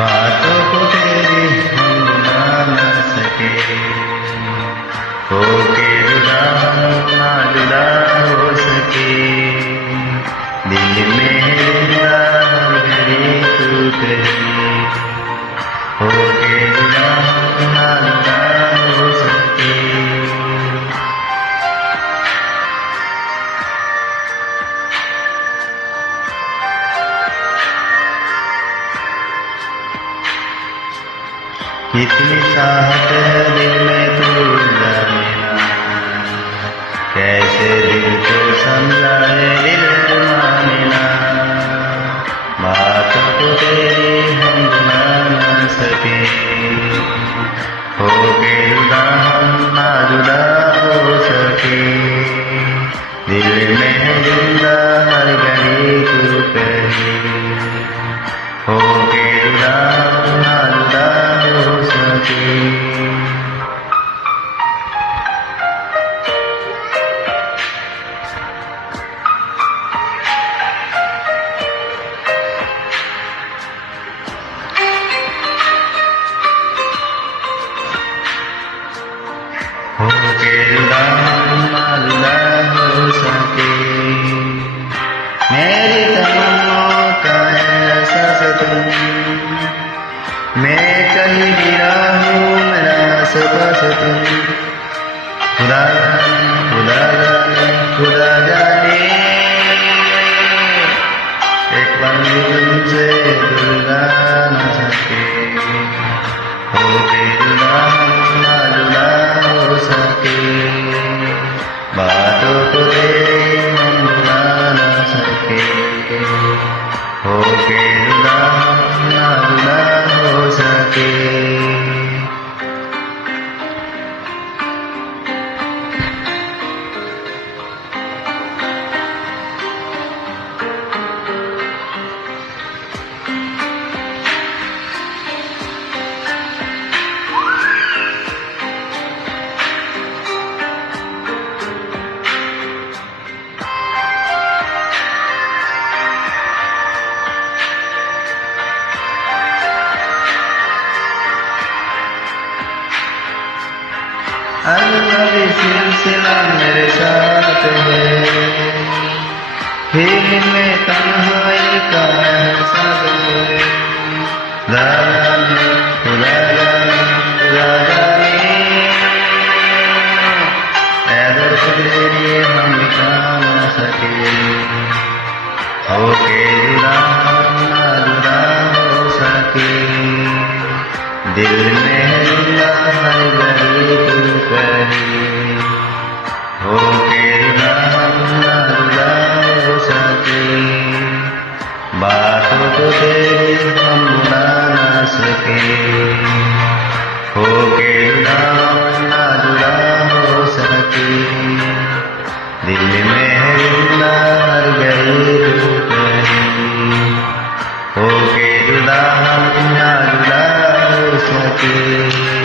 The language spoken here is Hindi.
बातों को तेरी हम बुला न सके, होके जुदा ना जुदा हो सके। दिल में जिंदा हर घड़ी तू कही, होके जुदा ना जुदा हो सके। कितनी चाहत है दिल में तू जाने ना, कैसे दिल को समझाए दिल माने ना। बातों को तेरी हम बुला न सके, होके जुदा हम ना जुदा हो सके। दिल में है जिंदा हर घड़ी तू कही, होके जुदा ना जुदा हो सके। होके जुदा ना जुदा हो सके। मेरी तमन्नाओं का ऐसा सतन, मैं कहीं भी रहूं मेरा सपा सतन। खुदा जाने खुदा जाने खुदा जाने, एक पल भी तुमसे जुदा न सके। होके जुदा ना जुदा हो सके। बातों को तेरी हम बुला न सके, होके जुदा ना जुदा हो सके। अजनबी सिलसिला मेरे साथ है, हिल में तन्हाई का एहसास है। जाने खुदा जाने खुदा जाने, ऐ दर्द तेरी हम मिटा न सके। होके जुदा ना जुदा हो सके। दिल में जिंदा हर घड़ी तू कही, होके जुदा ना जुदा हो सके। बातों को तेरी हम बुला न सके, होके जुदा ना जुदा हो सके। दिल में है जिंदा हर घड़ी तू कही, होके जुदा ना जुदा हो सके।